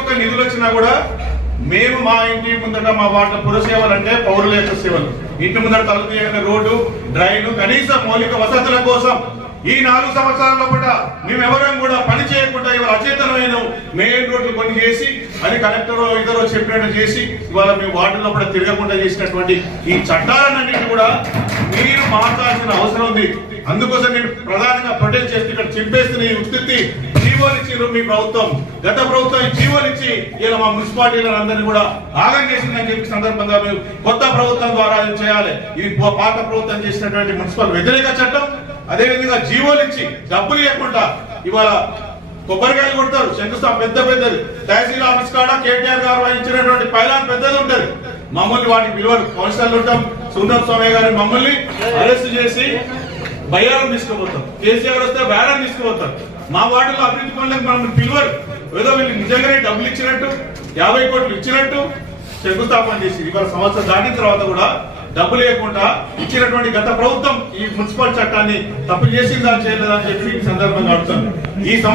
ఒక్క నిధులు వచ్చినా కూడా మేము మా ఇంటి ముందట మా వార్డు పురసేవలంటే పౌరుల యొక్క సేవలు. ఇంటి ముందట తలుపు తీయని రోడ్డు డ్రైన్లు కనీస మౌలిక వసతుల కోసం ఈ నాలుగు సంవత్సరాల పూట మేమెవరం కూడా పని చేయకుండా ఇవాళ అచేతనమైన మెయిన్ రోడ్లు కొన్ని చేసి అది కలెక్టర్ ఇద్దరు చెప్పినట్టు చేసి ఇవాళ మేము వార్డులో కూడా తిరగకుండా చేసినటువంటి ఈ చట్టాలన్నింటినీ కూడా మీరు మార్చాల్సిన అవసరం ఉంది. అందుకోసం నేను ప్రధానంగా ప్రొటెక్ట్ చేస్తే ఇక్కడ చింపేస్తున్న ఈ ఉత్పత్తి జీవోలు ఇచ్చిండ్రు మీ ప్రభుత్వం. గత ప్రభుత్వం జీవోలు ఇచ్చి ఇలా మా మున్సిపాలిటీలను అందరినీ కూడా ఆగం చేసిందని చెప్పి సందర్భంగా మీరు కొత్త ప్రభుత్వం ద్వారా చేయాలి. ఇది పాత ప్రభుత్వం చేసినటువంటి మున్సిపల్ వ్యతిరేక చట్టం అదే విధంగా జీవోలు ఇచ్చి డబ్బులు లేకుండా ఇవాళ కొబ్బరికాయలు కొడతారు. శంకుస్థాపన పెద్ద పెద్దది. తహసీల్ ఆఫీస్ కాడ కేటీఆర్ గారు వహించినటువంటి పైలాన్ పెద్దది ఉంటది. మమ్మల్ని వాటికి విలువలు కౌన్సిలర్లు ఉంటాం. సుందర స్వామి గారి మమ్మల్ని అరెస్ట్ చేసి బయ్యారం తీసుకుపోతాం. కేసీఆర్ వస్తే బయారం తీసుకుపోతారు. మా వార్డులో అభివృద్ధి పనులకు మనం పిలువరు. ఏదో వీళ్ళు నిజంగానే డబ్బులు ఇచ్చినట్టు యాభై కోట్లు ఇచ్చినట్టు శంకుస్థాపన చేసి ఇవాళ సంవత్సరం దాటిన తర్వాత కూడా డబ్బు లేకుండా ఇచ్చినటువంటి గత ప్రభుత్వం ఈ మున్సిపల్ చట్టాన్ని తప్పు చేసిందా చేయలేదా అని చెప్పి ఈ సందర్భంగా అడుగుతాను. ఈ సం-